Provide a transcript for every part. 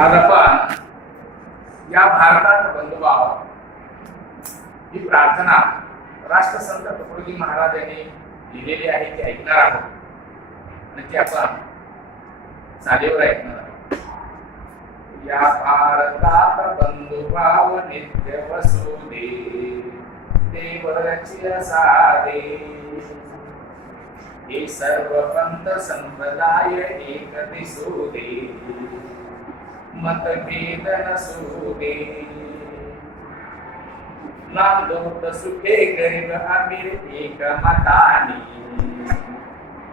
आज आपण या भारतात बंधुभाव ही प्रार्थना राष्ट्रसंत तुकडोजी महाराज यांनी लिहिलेली आहे ती ऐकणार आहोत आणि ती आपण चालीवर ऐकणार आहोत. या भारतात बंधुभाव नित्य वसुदे देवरची असादे हे सर्व पंथ संप्रदाय एक दिसू दे मतभेद नसू दे नांदोत सुखे गरीब अमीर एक मतानी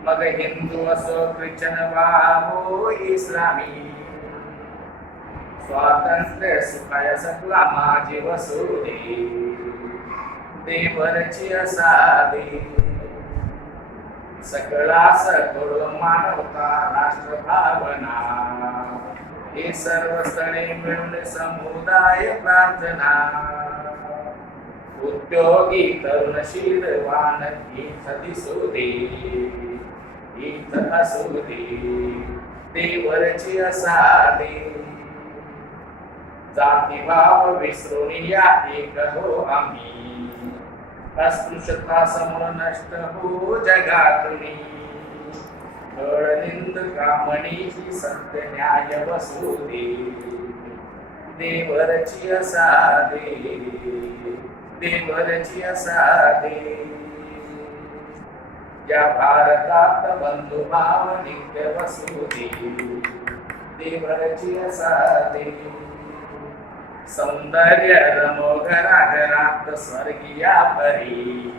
मग हिंदू असो ख्रिश्चन वा इस्लामी स्वातंत्र्य सुखाय सकला माझे वसू दे देवरची असादे सकळा सकळ मानवता राष्ट्र भावना हे सर्व स्थळे मिळून समुदाय प्रार्थना उद्योगी तरुणशीलवान इथ दिसू दे इथ असू दे देवरची असादे जातीभाव विसरून या एक हो आम्ही अस्पृश्यता समूळ नष्ट हो जगातुनी निंद कामणी ही सत्य न्याय वसू दे देवरची असादे देवरची असादे या भारतात बंधुभाव नित्य वसू दे देवरची असादे सौंदर्य रमो घराघरात स्वर्गीया परी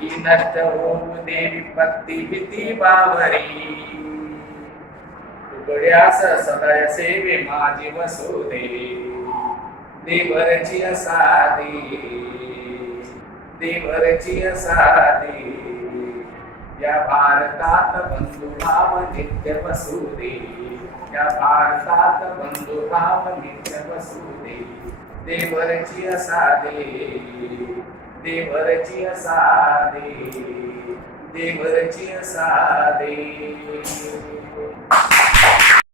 ही नष्ट होऊ दे विपत्ती भीती बावरी तुकड्यास सदय सेवे माझी वसू दे देवरची असादे देवरची असादे या भारतात बंधुभाव नित्य वसू दे या भारतात बंधुभाव नित्य वसू दे देवरची असादे देवरची असादे देवरची असादे